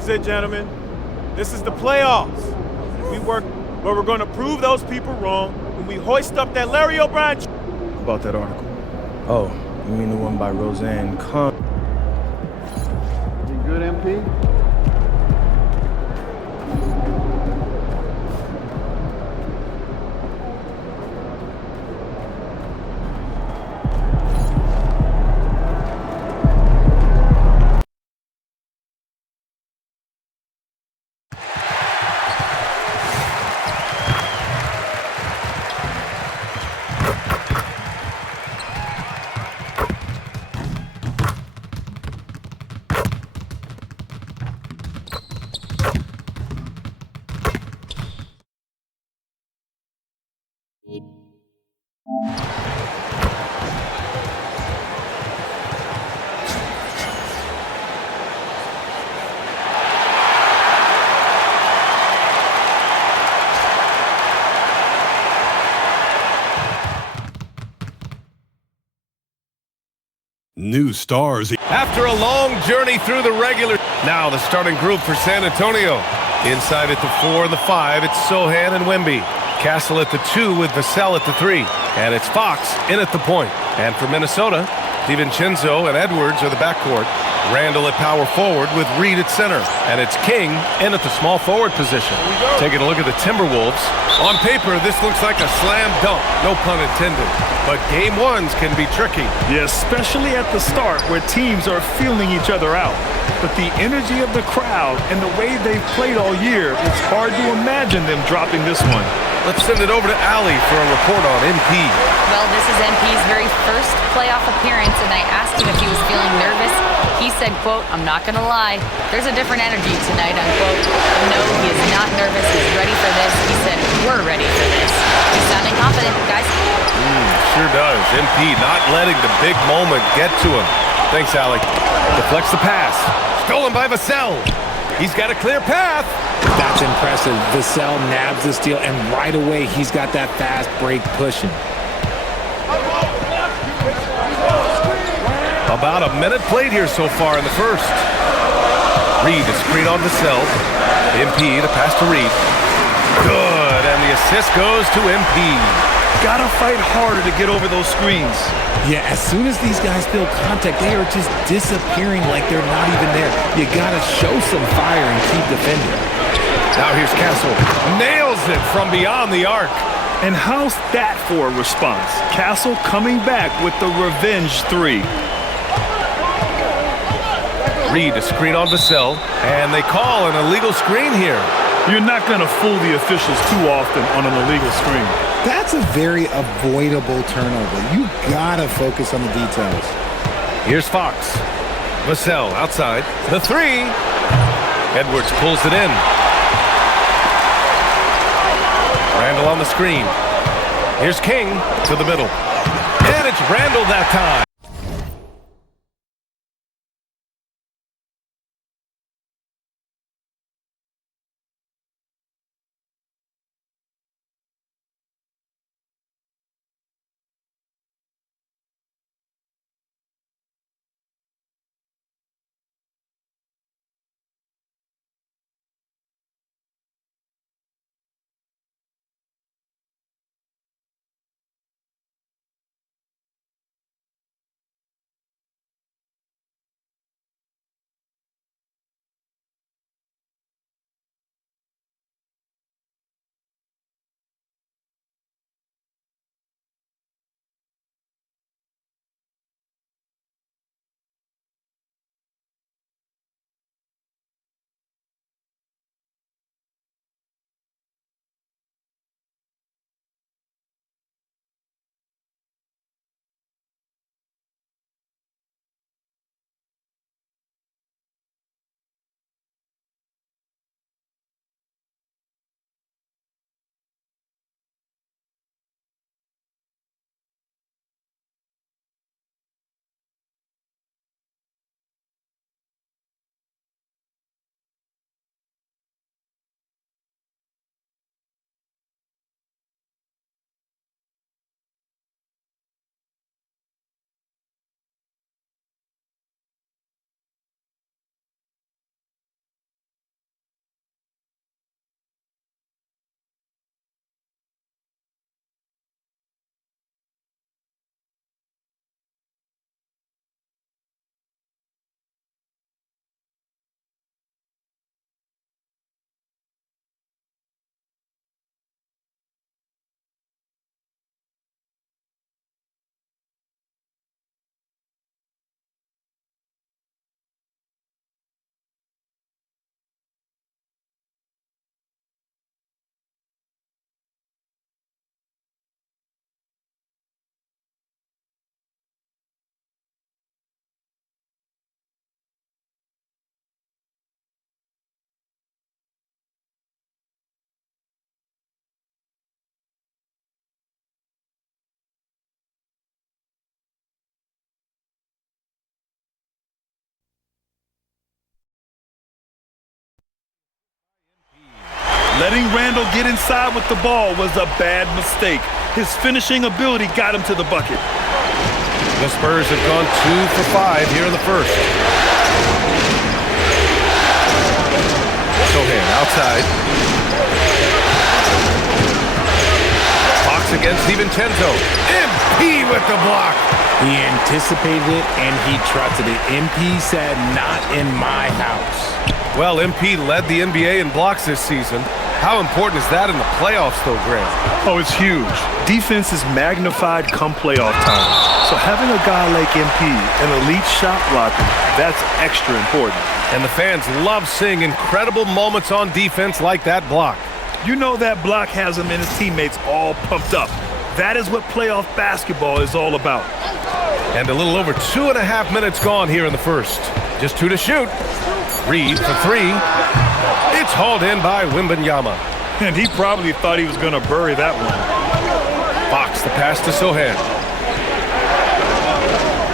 is it, gentlemen. This is the playoffs. We work, but we're going to prove those people wrong when we hoist up that Larry O'Brien. About that article. Oh, you mean the one by Roseanne Con? You good, MP? New stars. After a long journey through the regular, now the starting group for San Antonio. Inside at the 4 and the 5, it's Sohan and Wemby. Castle at the 2 with Vassell at the 3. And it's Fox in at the point. And for Minnesota, DiVincenzo and Edwards are the backcourt. Randall at power forward with Reed at center. And it's King in at the small forward position. Taking a look at the Timberwolves. On paper, this looks like a slam dunk, no pun intended. But game ones can be tricky. Yeah, especially at the start where teams are feeling each other out. But the energy of the crowd and the way they've played all year, it's hard to imagine them dropping this one. Let's send it over to Allie for a report on MP. Well, this is MP's very first playoff appearance, and I asked him if he was feeling nervous. He said, quote, "I'm not going to lie, there's a different energy tonight," unquote. No, he is not nervous. He's ready for this. He said, "We're ready for this." He's sounding confident, guys. Sure does. MP not letting the big moment get to him. Thanks, Allie. Deflects the pass. Stolen by Vassell. He's got a clear path. That's impressive. Vassell nabs the steal, and right away he's got that fast break pushing. About a minute played here so far in the first. Reed to screen on Vassell. MP to pass to Reed. Good, and the assist goes to MP. Gotta fight harder to get over those screens. Yeah, as soon as these guys feel contact, they are just disappearing like they're not even there. You gotta show some fire and keep defending. Now here's Castle. Nails it from beyond the arc. And how's that for a response? Castle coming back with the revenge 3. Reed to screen on Vassell, and they call an illegal screen here. You're not going to fool the officials too often on an illegal screen. That's a very avoidable turnover. You gotta focus on the details. Here's Fox. Vassell outside. The 3. Edwards pulls it in. Randall on the screen. Here's King to the middle. And it's Randall that time. Letting Randall get inside with the ball was a bad mistake. His finishing ability got him to the bucket. The Spurs have gone 2 for 5 here in the first. Sohan outside. Fox against DiVincenzo. MP with the block. He anticipated it and he trusted it. MP said, "Not in my house." Well, MP led the NBA in blocks this season. How important is that in the playoffs, though, Grant? Oh, it's huge. Defense is magnified come playoff time. So having a guy like MP, an elite shot blocker, that's extra important. And the fans love seeing incredible moments on defense like that block. You know that block has him and his teammates all pumped up. That is what playoff basketball is all about. And a little over 2.5 minutes gone here in the first. Just 2 to shoot. Reed for 3. It's hauled in by Wembanyama. And he probably thought he was going to bury that one. Fox, the pass to Sohan.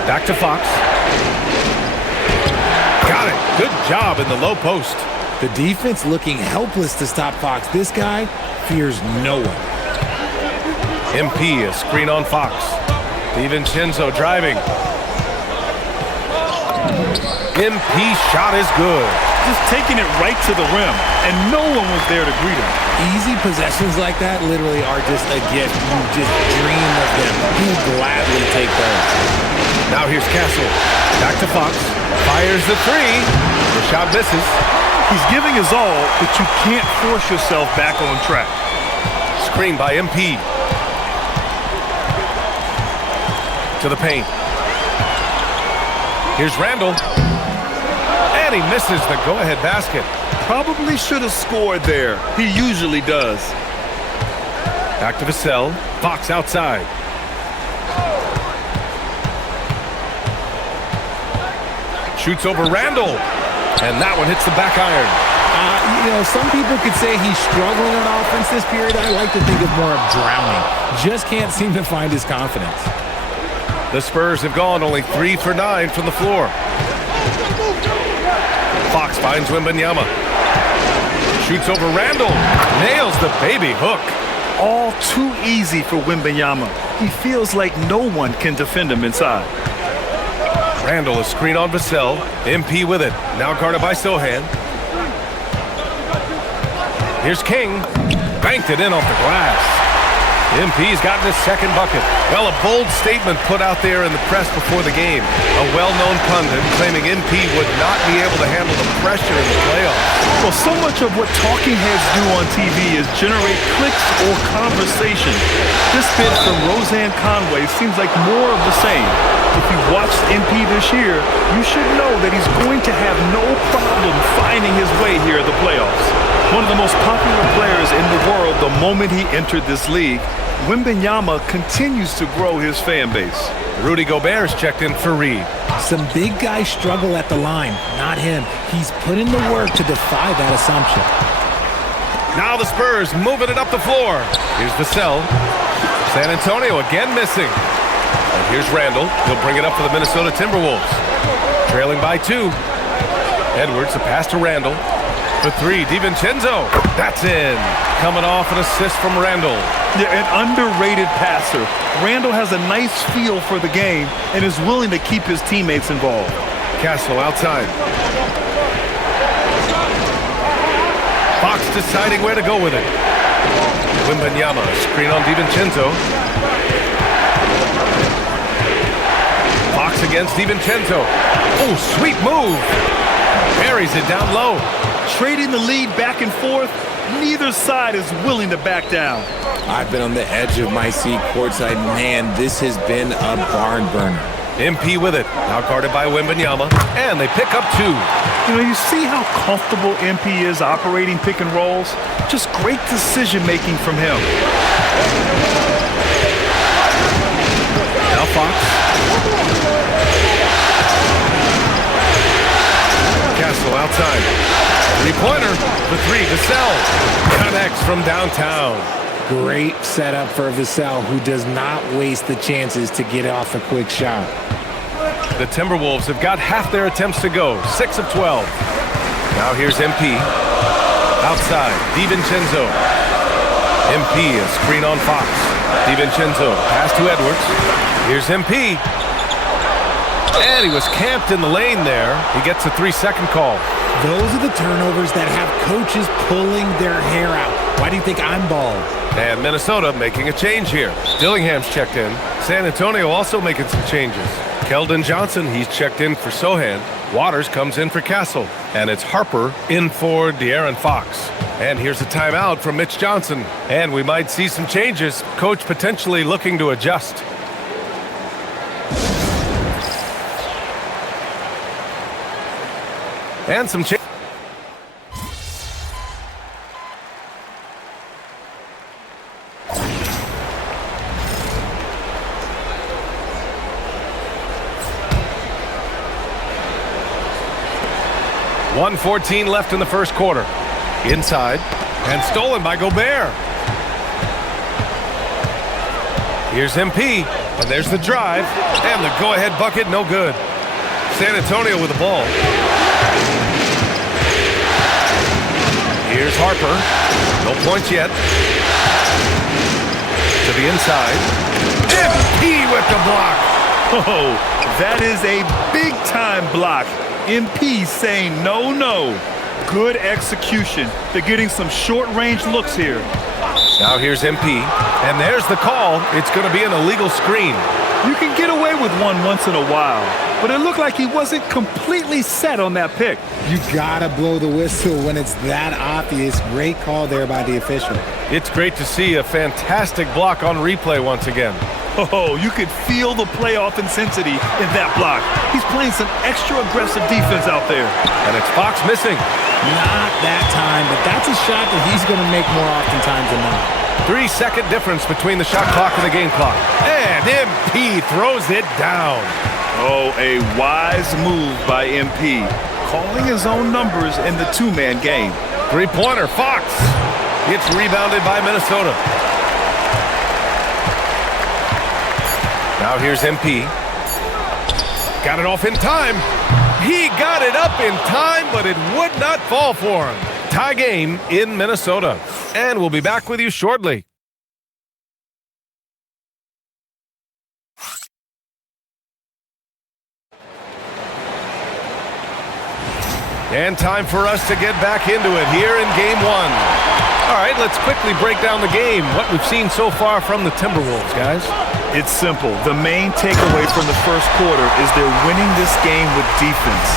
Back to Fox. Got it. Good job in the low post. The defense looking helpless to stop Fox. This guy fears no one. MP, a screen on Fox. DiVincenzo driving. MP shot is good. Just taking it right to the rim, and no one was there to greet him. Easy possessions like that literally are just a gift. You just dream of them. You gladly take those. Now here's Castle. Back to Fox. Fires the 3. The shot misses. He's giving his all, but you can't force yourself back on track. Screen by MP. To the paint. Here's Randall. And he misses the go-ahead basket. Probably should have scored there. He usually does. Back to Vassell. Fox outside. Shoots over Randall. And that one hits the back iron. You know, some people could say he's struggling on offense this period. I like to think of more of drowning. Just can't seem to find his confidence. The Spurs have gone only 3 for 9 from the floor. Fox finds Wembanyama. Shoots over Randall. Nails the baby hook. All too easy for Wembanyama. He feels like no one can defend him inside. Randall, a screen on Vassell. MP with it. Now guarded by Sohan. Here's King. Banked it in off the glass. MP's gotten his second bucket. Well, a bold statement put out there in the press before the game. A well-known pundit claiming MP would not be able to handle the pressure in the playoffs. Well, so much of what talking heads do on TV is generate clicks or conversation. This bit from Roseanne Conway seems like more of the same. If you watched MP this year, you should know that he's going to have no problem finding his way here at the playoffs. One of the most popular players in the world the moment he entered this league, Wembanyama continues to grow his fan base. Rudy Gobert's checked in for Reed. Some big guys struggle at the line, not him. He's put in the work to defy that assumption. Now the Spurs moving it up the floor. Here's Vassell. San Antonio again missing. And here's Randall. He'll bring it up for the Minnesota Timberwolves. Trailing by 2. Edwards, a pass to Randall. For 3, DiVincenzo. That's in. Coming off an assist from Randall. Yeah, an underrated passer. Randall has a nice feel for the game and is willing to keep his teammates involved. Castle outside. Fox deciding where to go with it. Wembanyama, screen on DiVincenzo. Fox against DiVincenzo. Oh, sweet move. Buries it down low. Trading the lead back and forth, neither side is willing to back down. I've been on the edge of my seat courtside. Man, this has been a barn burner. MP with it. Now guarded by Wembanyama. And they pick up 2. You know, you see how comfortable MP is operating pick and rolls? Just great decision-making from him. Now Fox. Castle outside. Three-pointer for 3. Vassell connects from downtown. Great setup for Vassell, who does not waste the chances to get off a quick shot. The Timberwolves have got half their attempts to go. 6 of 12. Now here's MP. Outside, DiVincenzo. MP, a screen on Fox. DiVincenzo, pass to Edwards. Here's MP. And he was camped in the lane there. He gets a 3-second call. Those are the turnovers that have coaches pulling their hair out. Why do you think I'm bald? And Minnesota making a change here. Dillingham's checked in. San Antonio also making some changes. Keldon Johnson, he's checked in for Sohan. Waters comes in for Castle. And it's Harper in for De'Aaron Fox. And here's a timeout from Mitch Johnson. And we might see some changes. Coach potentially looking to adjust. And some change. .114 left in the first quarter. Inside, and stolen by Gobert. Here's MP, and there's the drive, and the go-ahead bucket, no good. San Antonio with the ball. Here's Harper, no points yet. To the inside, MP with the block. Oh, that is a big-time block. MP saying no, no. Good execution. They're getting some short-range looks here. Now here's MP, and there's the call. It's going to be an illegal screen. You can get away with one once in a while, but it looked like he wasn't completely set on that pick. You gotta blow the whistle when it's that obvious. Great call there by the official. It's great to see a fantastic block on replay once again. Oh, you could feel the playoff intensity in that block. He's playing some extra aggressive defense out there. And it's Fox missing. Not that time, but that's a shot that he's going to make more oftentimes than not. 3-second difference between the shot clock and the game clock. And MP throws it down. Oh, a wise move by MP. Calling his own numbers in the two-man game. Three-pointer, Fox. It's rebounded by Minnesota. Now here's MP. Got it off in time. He got it up in time, but it would not fall for him. Tie game in Minnesota. And we'll be back with you shortly. And time for us to get back into it here in Game 1. All right, let's quickly break down the game. What we've seen so far from the Timberwolves, guys. It's simple. The main takeaway from the first quarter is they're winning this game with defense.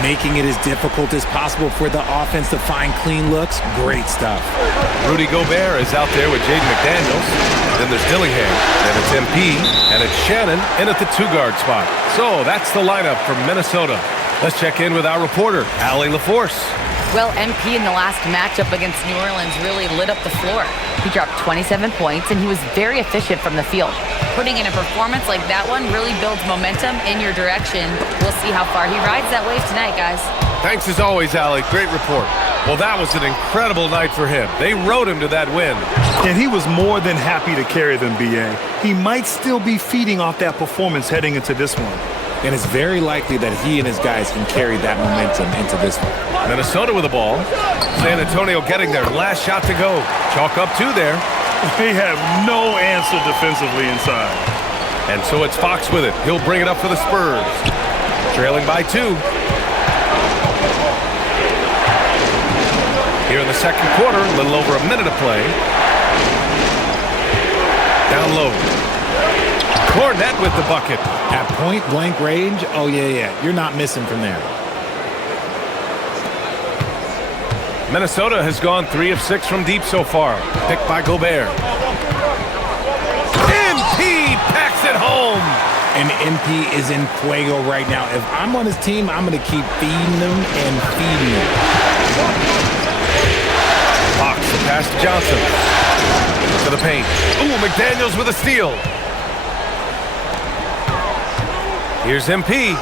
Making it as difficult as possible for the offense to find clean looks. Great stuff. Rudy Gobert is out there with Jaden McDaniels. Then there's Dillingham. Then it's MP. And it's Shannon in at the two-guard spot. So that's the lineup for Minnesota. Let's check in with our reporter, Allie LaForce. Well, MP in the last matchup against New Orleans really lit up the floor. He dropped 27 points, and he was very efficient from the field. Putting in a performance like that one really builds momentum in your direction. We'll see how far he rides that wave tonight, guys. Thanks as always, Allie. Great report. Well, that was an incredible night for him. They rode him to that win. And he was more than happy to carry them, B.A. He might still be feeding off that performance heading into this one. And it's very likely that he and his guys can carry that momentum into this one. Minnesota with the ball. San Antonio getting their last shot to go. Chalk up two there. They have no answer defensively inside. And so it's Fox with it. He'll bring it up for the Spurs. Trailing by 2. Here in the second quarter, a little over a minute of play. Down low. Cornette with the bucket. At point-blank range, oh, yeah. You're not missing from there. Minnesota has gone 3 of 6 from deep so far. Picked by Gobert. MP packs it home. And MP is in fuego right now. If I'm on his team, I'm going to keep feeding them and feeding them. Fox, the pass to Johnson. To the paint. Ooh, McDaniels with a steal. Here's MP.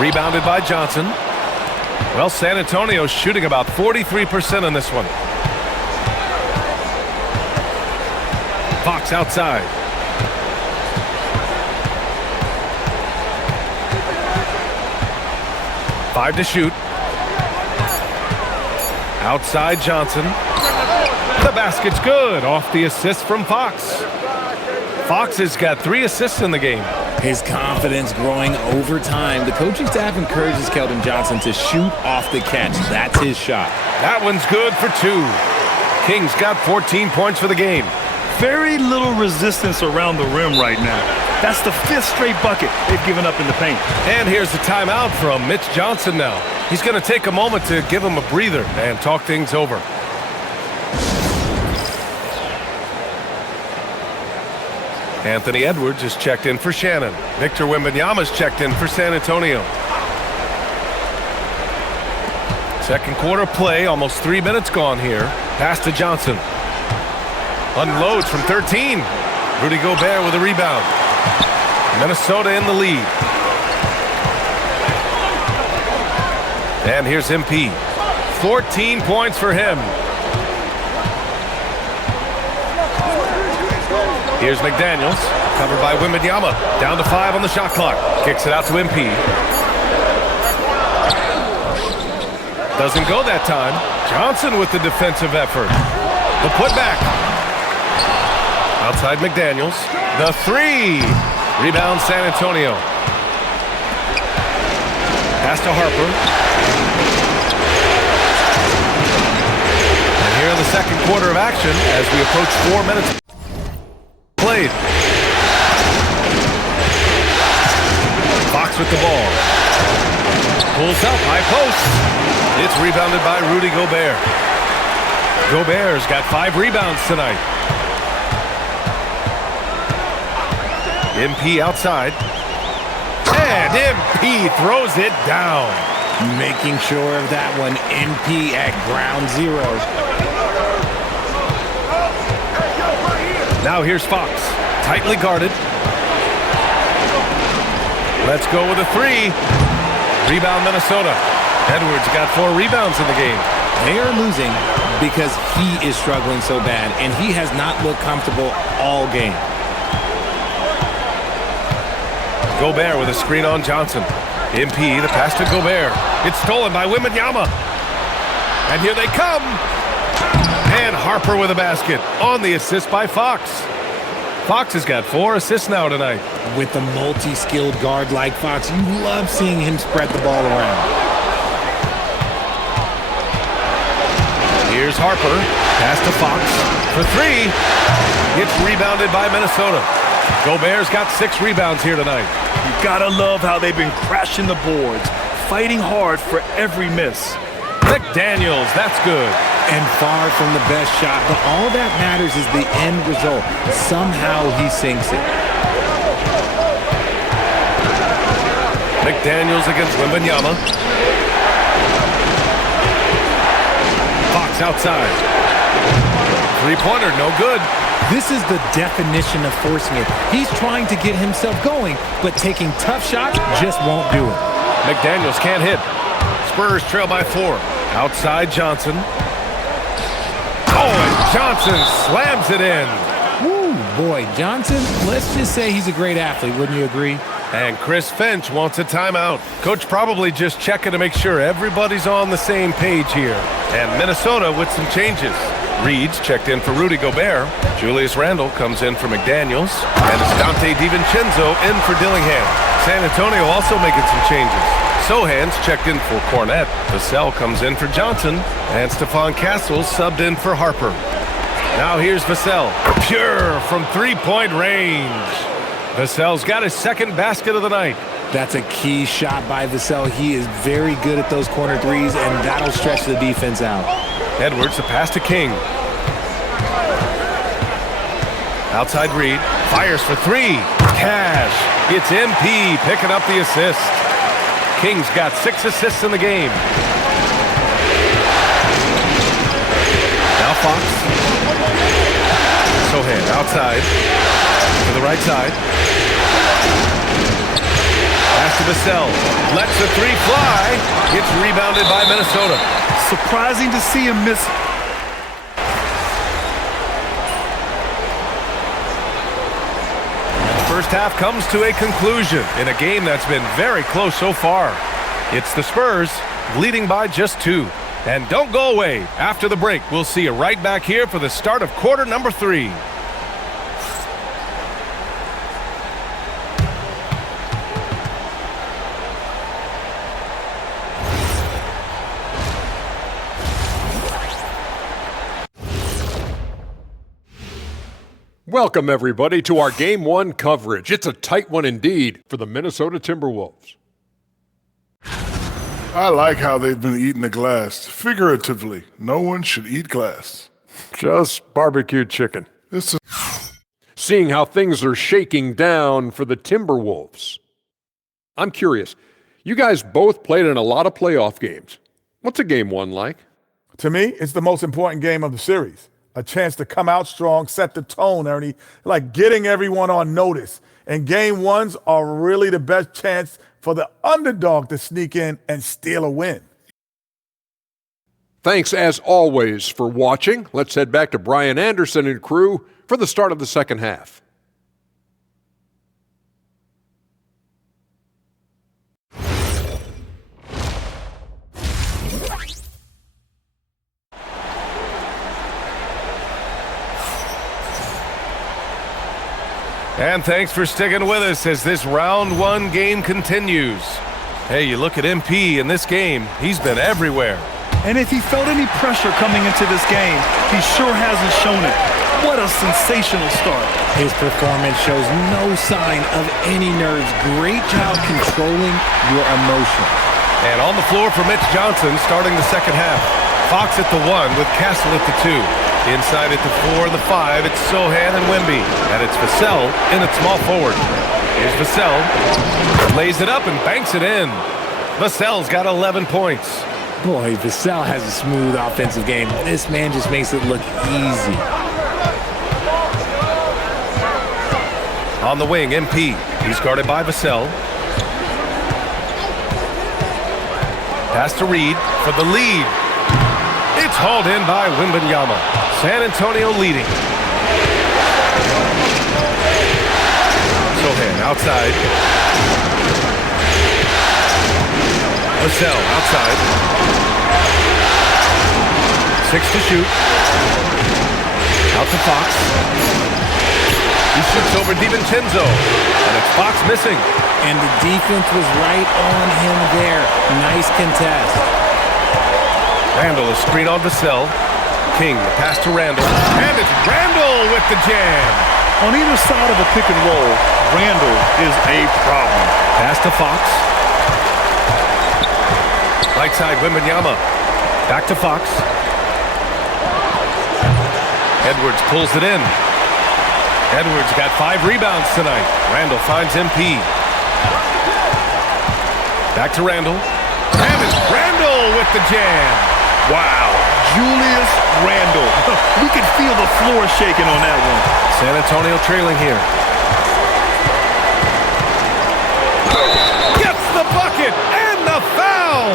Rebounded by Johnson. Well, San Antonio's shooting about 43% on this one. Fox outside. Five to shoot. Outside Johnson. The basket's good. Off the assist from Fox. Fox has got 3 assists in the game. His confidence growing over time. The coaching staff encourages Keldon Johnson to shoot off the catch. That's his shot. That one's good for 2. Kings got 14 points for the game. Very little resistance around the rim right now. That's the 5th straight bucket they've given up in the paint. And here's the timeout from Mitch Johnson now. He's going to take a moment to give him a breather and talk things over. Anthony Edwards is checked in for Shannon. Victor Wembanyama's checked in for San Antonio. Second quarter play, almost 3 minutes gone here. Pass to Johnson. Unloads from 13. Rudy Gobert with a rebound. Minnesota in the lead. And here's MP. 14 points for him. Here's McDaniels, covered by Wembanyama. Down to 5 on the shot clock. Kicks it out to MP. Doesn't go that time. Johnson with the defensive effort. The putback. Outside McDaniels. The 3. Rebound San Antonio. Pass to Harper. And here in the second quarter of action, as we approach 4 minutes played. Fox with the ball. Pulls up, high post. It's rebounded by Rudy Gobert. Gobert's got 5 rebounds tonight. MP outside. And MP throws it down. Making sure of that one. MP at ground 0. Now here's Fox. Tightly guarded. Let's go with a 3. Rebound Minnesota. Edwards got 4 rebounds in the game. They are losing because he is struggling so bad, and he has not looked comfortable all game. Gobert with a screen on Johnson. MP, the pass to Gobert. It's stolen by Wembanyama. And here they come. And Harper with a basket on the assist by Fox. Fox has got 4 assists now tonight. With a multi-skilled guard like Fox, you love seeing him spread the ball around. Here's Harper. Pass to Fox for 3. It's rebounded by Minnesota. Gobert's got 6 rebounds here tonight. You gotta love how they've been crashing the boards, fighting hard for every miss. McDaniels, that's good. And far from the best shot, but all that matters is the end result. Somehow he sinks it. McDaniels against Wembanyama. Fox outside. 3-pointer, no good. This is the definition of forcing it. He's trying to get himself going, but taking tough shots just won't do it. McDaniels can't hit. Spurs trail by 4. Outside Johnson. Oh, and Johnson slams it in. Woo, boy, Johnson, let's just say he's a great athlete, wouldn't you agree? And Chris Finch wants a timeout. Coach probably just checking to make sure everybody's on the same page here. And Minnesota with some changes. Reed's checked in for Rudy Gobert. Julius Randle comes in for McDaniels. And it's Dante DiVincenzo in for Dillingham. San Antonio also making some changes. Sohan's checked in for Cornette. Vassell comes in for Johnson. And Stephon Castle subbed in for Harper. Now here's Vassell. Pure from 3-point range. Vassell's got his 2nd basket of the night. That's a key shot by Vassell. He is very good at those corner threes, and that'll stretch the defense out. Edwards, the pass to King. Outside Reed. Fires for 3. Cash. It's MP picking up the assist. King's got 6 assists in the game. Now Fox. Sohan outside. To the right side. Pass to Vassell. Lets the 3 fly. It's rebounded by Minnesota. Surprising to see him miss. The first half comes to a conclusion in a game that's been very close so far. It's the Spurs leading by just 2. And don't go away. After the break, we'll see you right back here for the start of quarter number 3. Welcome, everybody, to our Game 1 coverage. It's a tight one indeed for the Minnesota Timberwolves. I like how they've been eating the glass. Figuratively, no one should eat glass. Just barbecued chicken. This is Seeing how things are shaking down for the Timberwolves. I'm curious. You guys both played in a lot of playoff games. What's a Game 1 like? To me, it's the most important game of the series. A chance to come out strong, set the tone, Ernie, like getting everyone on notice. And Game 1s are really the best chance for the underdog to sneak in and steal a win. Thanks, as always, for watching. Let's head back to Brian Anderson and crew for the start of the second half. And thanks for sticking with us as this round 1 game continues. Hey, you look at MP in this game, he's been everywhere. And if he felt any pressure coming into this game, he sure hasn't shown it. What a sensational start. His performance shows no sign of any nerves. Great job controlling your emotions. And on the floor for Mitch Johnson starting the second half. Fox at the 1 with Castle at the 2. Inside at the 4 and the 5, it's Sohan and Wemby. And it's Vassell in at small forward. Here's Vassell. Lays it up and banks it in. Vassell's got 11 points. Boy, Vassell has a smooth offensive game. This man just makes it look easy. On the wing, MP. He's guarded by Vassell. Pass to Reed for the lead. It's hauled in by Wembanyama. San Antonio leading. Sohan outside. Vassell outside. 6 to shoot. Out to Fox. He shoots over DiVincenzo. And it's Fox missing. And the defense was right on him there. Nice contest. Randall, a screen on Vassell. King, the pass to Randall. And it's Randall with the jam. On either side of a pick and roll, Randall is a problem. Pass to Fox. Right side, Wembanyama. Back to Fox. Edwards pulls it in. Edwards got 5 rebounds tonight. Randall finds MP. Back to Randall. And it's Randall with the jam. Wow, Julius Randall. We could feel the floor shaking on that one. San Antonio trailing here. Gets the bucket and the foul.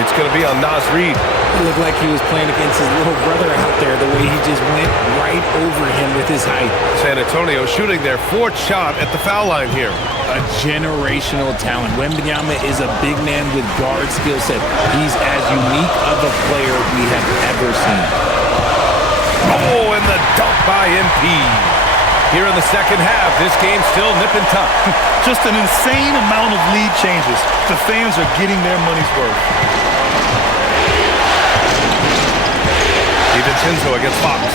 It's going to be on Naz Reid. It looked like he was playing against his little brother out there, the way he just went right over him with his height. San Antonio shooting their 4th shot at the foul line here. A generational talent. Wembanyama is a big man with guard skill set. He's as unique of a player we have ever seen. Oh, and the dunk by MP. Here in the second half, this game's still nip and tuck. Just an insane amount of lead changes. The fans are getting their money's worth. DiVincenzo against Fox.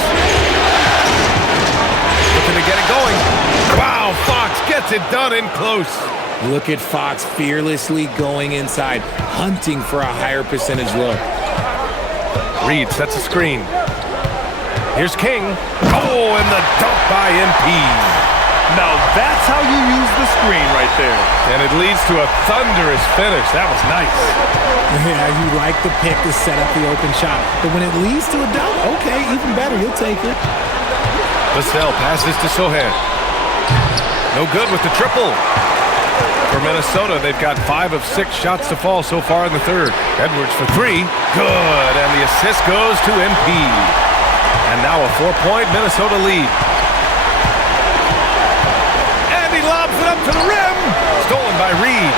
Looking to get it going. Wow, Fox gets it done in close. Look at Fox fearlessly going inside, hunting for a higher percentage look. Reed sets a screen. Here's King. Oh, and the dunk by MP. Now that's how you use the screen right there. And it leads to a thunderous finish. That was nice. Yeah, you like the pick to set up the open shot. But when it leads to a dunk, okay, even better, you'll take it. Vassell passes to Sohan. No good with the triple. For Minnesota, they've got 5 of 6 shots to fall so far in the third. Edwards for 3. Good, and the assist goes to MP. And now a 4-point Minnesota lead. And he lobs it up to the rim. Stolen by Reed.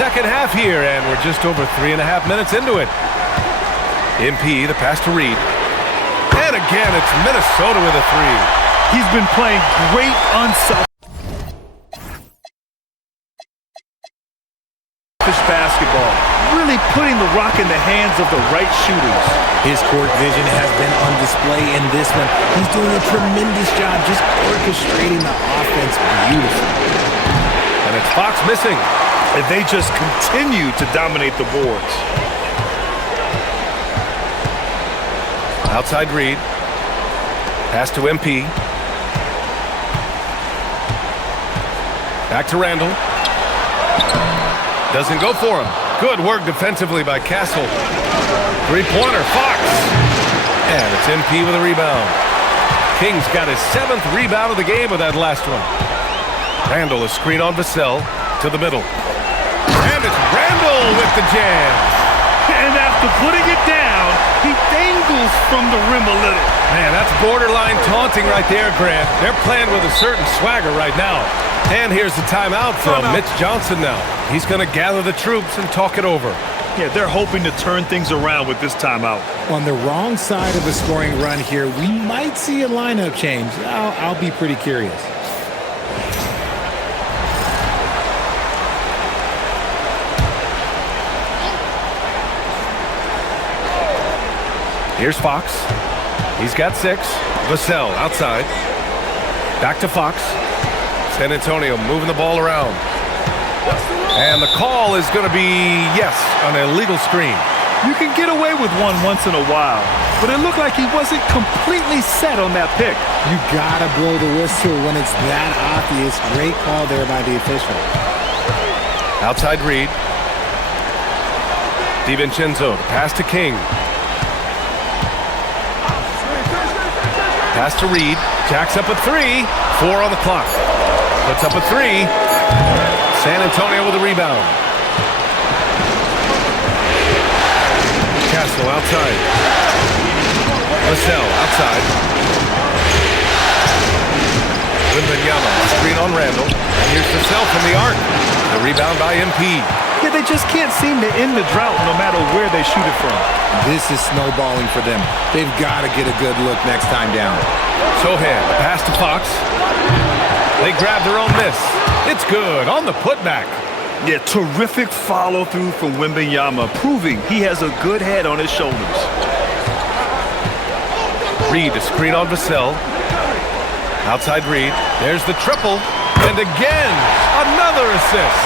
second half here, and we're just over 3.5 minutes into it. MP, the pass to Reed. And again, it's Minnesota with a three. He's been playing great unselfish basketball, really putting the rock in the hands of the right shooters. His court vision has been on display in this one. He's doing a tremendous job just orchestrating the offense beautifully. And it's Fox missing. And they just continue to dominate the boards. Outside Reed. Pass to MP. Back to Randall. Doesn't go for him. Good work defensively by Castle. Three-pointer, Fox. And it's MP with a rebound. King's got his 7th rebound of the game with that last one. Randall, a screen on Vassell to the middle. And it's Randall with the jam. And after putting it down, he dangles from the rim a little. Man, that's borderline taunting right there, Grant. They're playing with a certain swagger right now. And here's the timeout from Mitch Johnson now. He's going to gather the troops and talk it over. Yeah, they're hoping to turn things around with this timeout. On the wrong side of a scoring run here, we might see a lineup change. I'll be pretty curious. Here's Fox. He's got 6. Vassell outside. Back to Fox. San Antonio moving the ball around. And the call is going to be, yes, an illegal screen. You can get away with one once in a while, but it looked like he wasn't completely set on that pick. You gotta blow the whistle when it's that obvious. Great call there by the official. Outside Reed. DiVincenzo, pass to King. Pass to Reed. Jacks up a 3. 4 on the clock. Puts up a 3. San Antonio with a rebound. Castle outside. Vassell outside. Wembanyama, screen on Randall. And here's Vassell from the arc. The rebound by MP. Yeah, they just can't seem to end the drought no matter where they shoot it from. This is snowballing for them. They've got to get a good look next time down. Sohan, the pass to Fox. They grab their own miss. It's good on the putback. Yeah, terrific follow-through from Wembanyama, proving he has a good head on his shoulders. Reed, a screen on Vassell. Outside Reed. There's the triple. And again, another assist.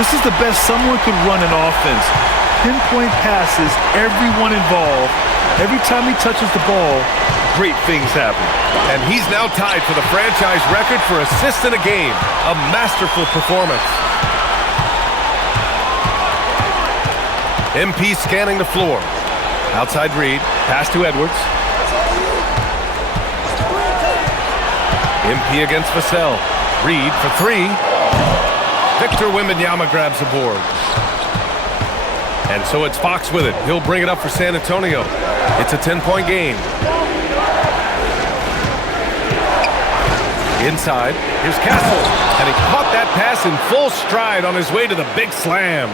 This is the best someone could run an offense. Pinpoint passes, everyone involved. Every time he touches the ball, great things happen. And he's now tied for the franchise record for assists in a game. A masterful performance. MP scanning the floor. Outside Reed. Pass to Edwards. MP against Vassell. Reed for 3. Victor Wembanyama grabs the board. And so it's Fox with it. He'll bring it up for San Antonio. It's a 10-point game. Inside, here's Castle. And he caught that pass in full stride on his way to the big slam.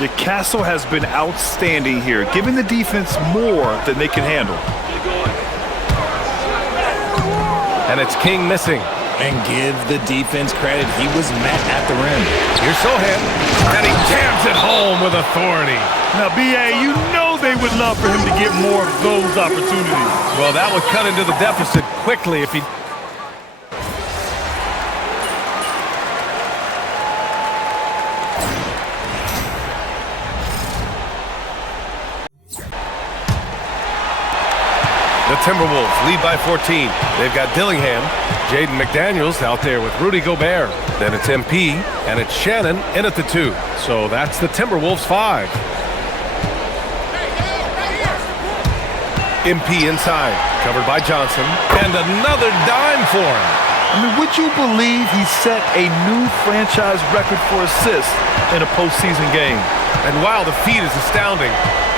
The Castle has been outstanding here, giving the defense more than they can handle. And it's King missing. And give the defense credit. He was met at the rim. Here's Sohan. And he jams it home with authority. Now, B.A., you know they would love for him to get more of those opportunities. Well, that would cut into the deficit quickly if he... The Timberwolves lead by 14. They've got Dillingham, Jaden McDaniels out there with Rudy Gobert. Then it's MP, and it's Shannon in at the 2. So that's the Timberwolves 5. MP inside, covered by Johnson, and another dime for him. I mean, would you believe he set a new franchise record for assists in a postseason game? And wow, the feed is astounding.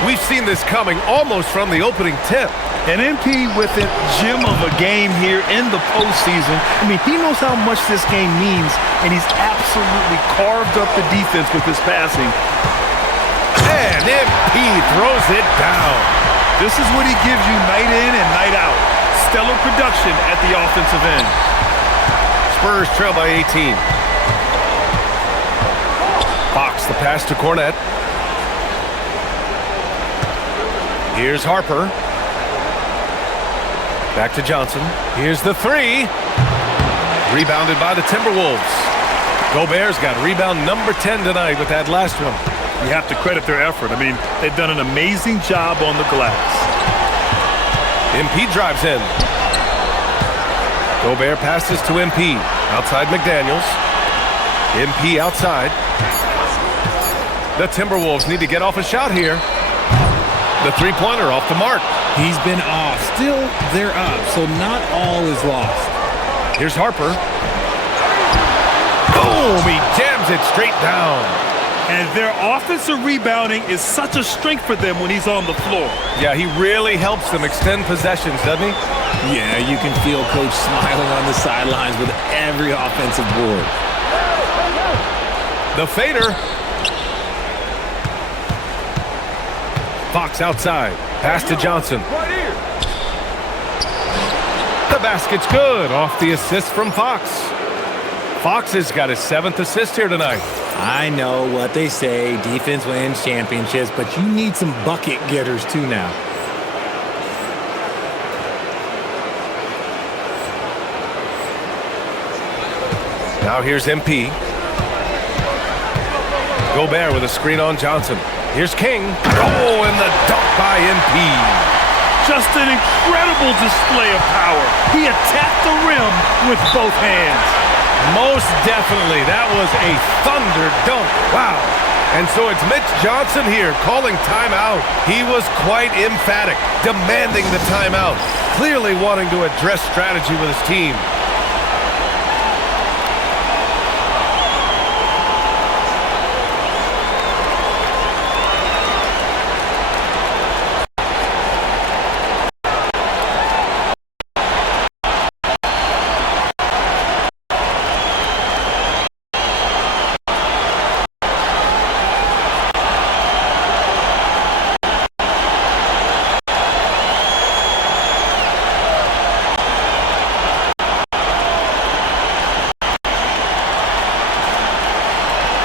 We've seen this coming almost from the opening tip. And MP with a gem of a game here in the postseason. I mean, he knows how much this game means, and he's absolutely carved up the defense with his passing. And MP throws it down. This is what he gives you night in and night out. Stellar production at the offensive end. Spurs trail by 18. Fox, the pass to Cornette. Here's Harper. Back to Johnson. Here's the three. Rebounded by the Timberwolves. Gobert's got rebound number 10 tonight with that last one. You have to credit their effort. I mean, they've done an amazing job on the glass. MP drives in. Gobert passes to MP. Outside McDaniels. MP outside. The Timberwolves need to get off a shot here. The three-pointer off the mark. He's been off. Still, they're up, so not all is lost. Here's Harper. Boom! He jams it straight down. And their offensive rebounding is such a strength for them when he's on the floor. Yeah, he really helps them extend possessions, doesn't he? Yeah, you can feel Coach smiling on the sidelines with every offensive board. The fader. Fox outside. Pass to Johnson. The basket's good. Off the assist from Fox. Fox has got his 7th assist here tonight. I know what they say, defense wins championships, but you need some bucket getters too now. Now here's MP. Gobert with a screen on Johnson. Here's King. Oh, and the dunk by MP. Just an incredible display of power. He attacked the rim with both hands. Most definitely. That was a thunder dunk. Wow. And so it's Mitch Johnson here calling timeout. He was quite emphatic, demanding the timeout, clearly wanting to address strategy with his team.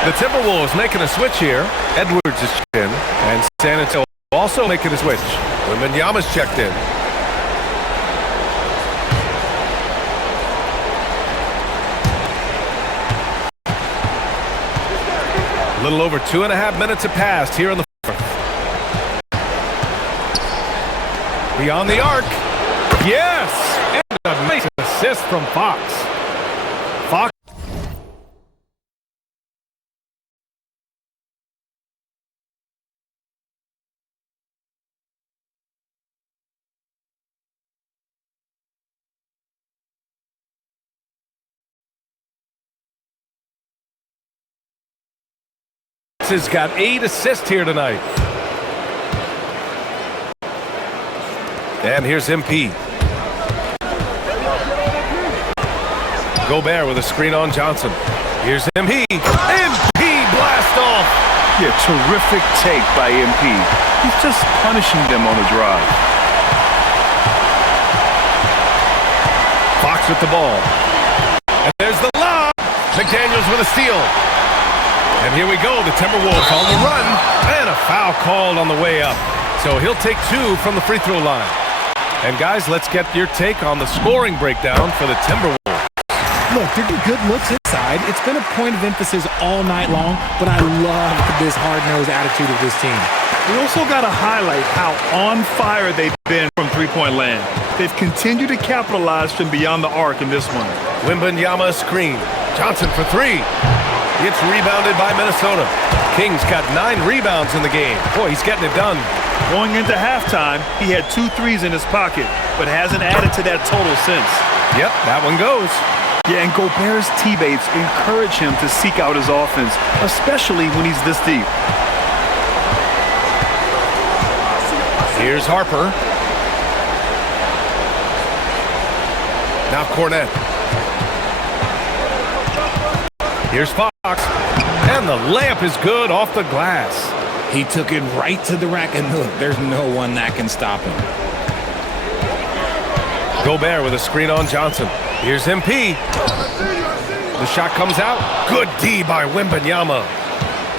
The Timberwolves making a switch here. Edwards is checked in, and San Antonio also making a switch. Wembanyama's checked in. A little over 2.5 minutes have passed here in the fourth. Beyond the arc. Yes! And a nice assist from Fox. Fox. Has got 8 assists here tonight. And here's MP. Gobert with a screen on Johnson. Here's MP. MP blast off. Yeah, terrific take by MP. He's just punishing them on the drive. Fox with the ball. And there's the lob. McDaniels with a steal. And here we go, the Timberwolves on the run, and a foul called on the way up. So he'll take 2 from the free throw line. And guys, let's get your take on the scoring breakdown for the Timberwolves. Look, they're getting good looks inside. It's been a point of emphasis all night long, but I love this hard-nosed attitude of this team. We also got to highlight how on fire they've been from three-point land. They've continued to capitalize from beyond the arc in this one. Wembanyama screen. Johnson for 3. It's rebounded by Minnesota. King's got 9 rebounds in the game. Boy, he's getting it done. Going into halftime, he had 2 threes in his pocket, but hasn't added to that total since. Yep, that one goes. Yeah, and Gobert's teammates encourage him to seek out his offense, especially when he's this deep. Here's Harper. Now Cornette. Here's Fox. And the layup is good off the glass. He took it right to the rack, and look, there's no one that can stop him. Gobert with a screen on Johnson. Here's MP. The shot comes out. Good D by Wembanyama.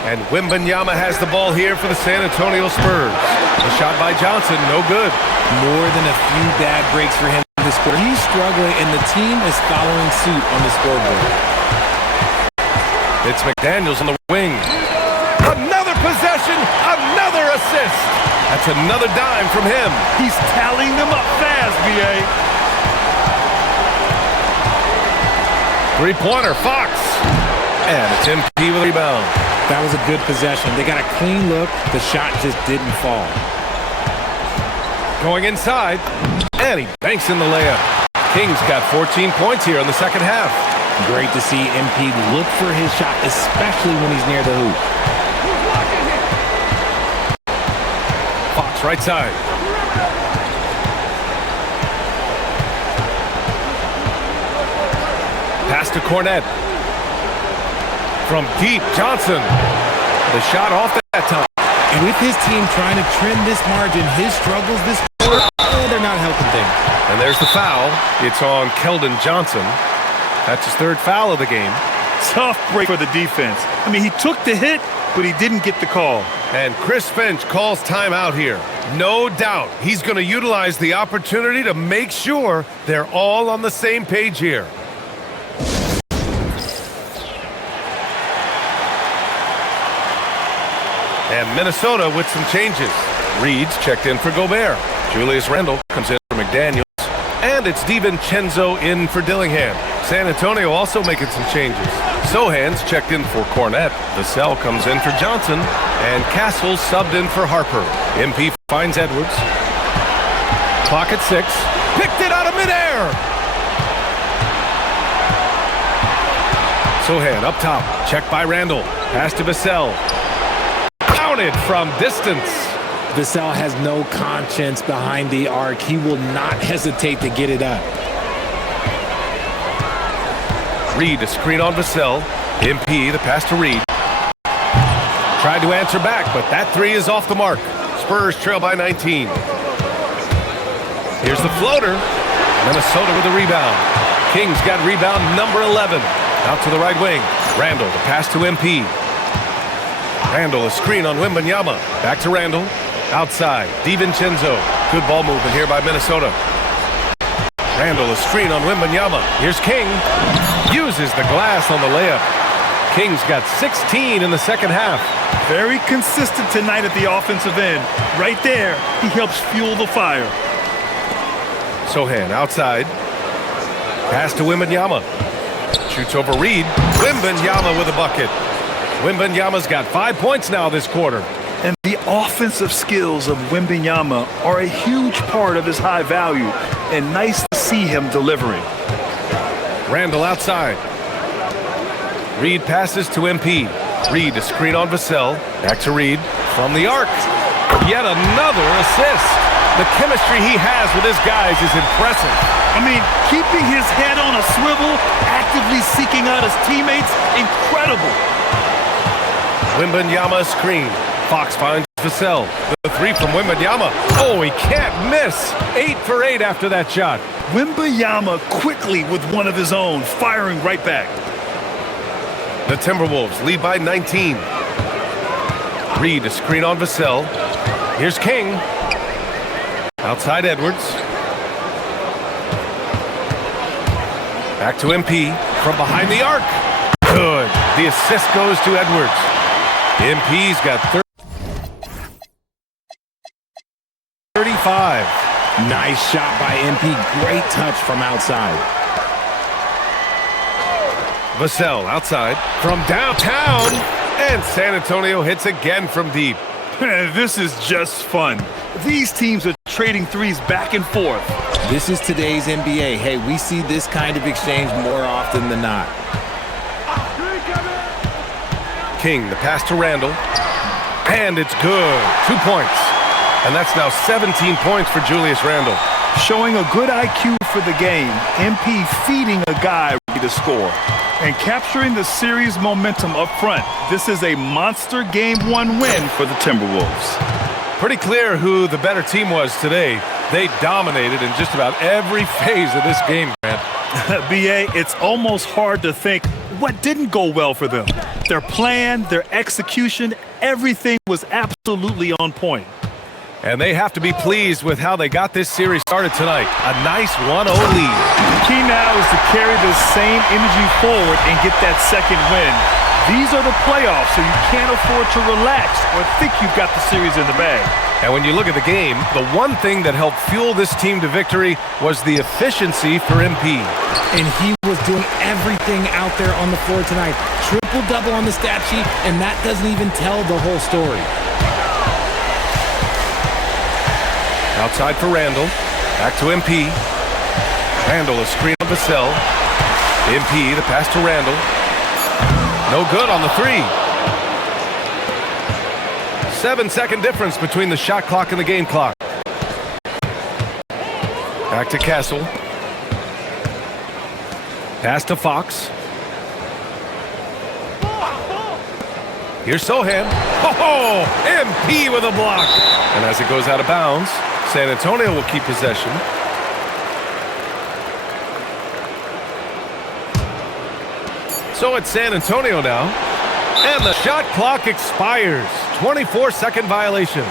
And Wembanyama has the ball here for the San Antonio Spurs. The shot by Johnson, no good. More than a few bad breaks for him this quarter. He's struggling, and the team is following suit on the scoreboard. It's McDaniels on the wing. Another possession, another assist. That's another dime from him. He's tallying them up fast, B.A. Three-pointer, Fox. And it's MP with a rebound. That was a good possession. They got a clean look. The shot just didn't fall. Going inside, and he banks in the layup. Kings got 14 points here in the second half. Great to see MP look for his shot, especially when he's near the hoop. Fox right side. Pass to Cornette. From deep, Johnson. The shot off that time. And with his team trying to trim this margin, his struggles this quarter, they're not helping things. And there's the foul. It's on Keldon Johnson. That's his third foul of the game. Tough break for the defense. I mean, he took the hit, but he didn't get the call. And Chris Finch calls timeout here. No doubt he's going to utilize the opportunity to make sure they're all on the same page here. And Minnesota with some changes. Reed's checked in for Gobert. Julius Randle comes in for McDaniels. And it's DiVincenzo in for Dillingham. San Antonio also making some changes. Sohan's checked in for Cornette. Vassell comes in for Johnson. And Castle subbed in for Harper. MP finds Edwards. Clock at 6. Picked it out of midair. Sohan up top. Checked by Randle. Pass to Vassell. Counted from distance. Vassell has no conscience behind the arc. He will not hesitate to get it up. Reed, a screen on Vassell. MP, the pass to Reed. Tried to answer back, but that three is off the mark. Spurs trail by 19. Here's the floater. Minnesota with the rebound. Kings got rebound number 11. Out to the right wing. Randle, the pass to MP. Randle, a screen on Wembanyama. Back to Randle. Outside, DiVincenzo. Good ball movement here by Minnesota. Randle, a screen on Wembanyama. Here's King. Uses the glass on the layup. Kings got 16 in the second half. Very consistent tonight at the offensive end. Right there, he helps fuel the fire. Sohan outside. Pass to Wembanyama. Shoots over Reed. Wembanyama with a bucket. Wembanyama's got 5 points now this quarter. And the offensive skills of Wembanyama are a huge part of his high value, and nice to see him delivering. Randle outside. Reed passes to MP. Reed, a screen on Vassell. Back to Reed from the arc. Yet another assist. The chemistry he has with his guys is impressive. I mean, keeping his head on a swivel, actively seeking out his teammates, incredible. Wembanyama screen. Fox finds Vassell. The three from Wembanyama. Oh, he can't miss. 8 for 8 after that shot. Wembanyama quickly with one of his own, firing right back. The Timberwolves lead by 19. Reed, a screen on Vassell. Here's King. Outside Edwards. Back to MP. From behind the arc. Good. The assist goes to Edwards. MP's got 35. Nice shot by MP. Great touch from outside. Vassell outside from downtown. And San Antonio hits again from deep. This is just fun. These teams are trading threes back and forth. This is today's NBA. Hey, we see this kind of exchange more often than not. King, the pass to Randle. And it's good. 2 points. And that's now 17 points for Julius Randle. Showing a good IQ for the game. MP feeding a guy ready to score. And capturing the series momentum up front. This is a monster Game 1 win for the Timberwolves. Pretty clear who the better team was today. They dominated in just about every phase of this game, Grant. B.A., it's almost hard to think what didn't go well for them. Their plan, their execution, everything was absolutely on point. And they have to be pleased with how they got this series started tonight. A nice 1-0 lead. The key now is to carry this same energy forward and get that second win. These are the playoffs, so you can't afford to relax or think you've got the series in the bag. And when you look at the game, the one thing that helped fuel this team to victory was the efficiency for MP. And he was doing everything out there on the floor tonight. Triple-double on the stat sheet, and that doesn't even tell the whole story. Outside for Randle. Back to MP. Randle, a screen on Vassell. MP, the pass to Randle. No good on the three. 7-second difference between the shot clock and the game clock. Back to Castle. Pass to Fox. Here's Sohan. Oh, MP with a block. And as it goes out of bounds, San Antonio will keep possession. So it's San Antonio now. And the shot clock expires. 24-second violation.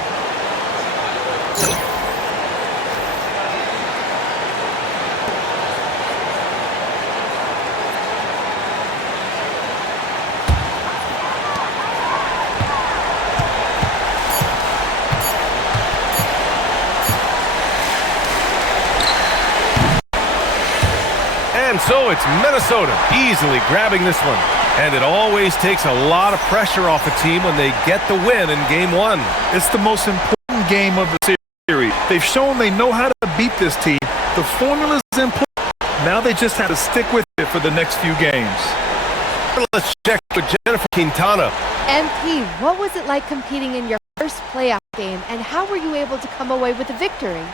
And so it's Minnesota easily grabbing this one. And it always takes a lot of pressure off a team when they get the win in Game 1. It's the most important game of the series. They've shown they know how to beat this team. The formula's in place. Now they just have to stick with it for the next few games. Let's check with Jennifer Quintana. MP, what was it like competing in your first playoff game, and how were you able to come away with a victory?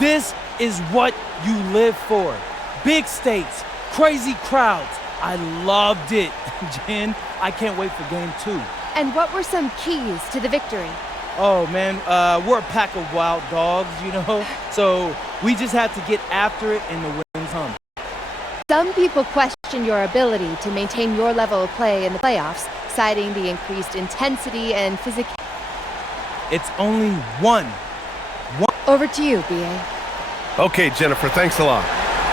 This is what you live for. Big stakes, crazy crowds. I loved it. Jen, I can't wait for Game 2. And what were some keys to the victory? Oh, man, we're a pack of wild dogs, you know? So we just have to get after it and the wins hum. Some people question your ability to maintain your level of play in the playoffs, citing the increased intensity and physicality. It's only one. Over to you, B.A. Okay, Jennifer, thanks a lot.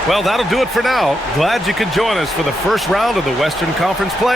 Well, that'll do it for now. Glad you could join us for the first round of the Western Conference play.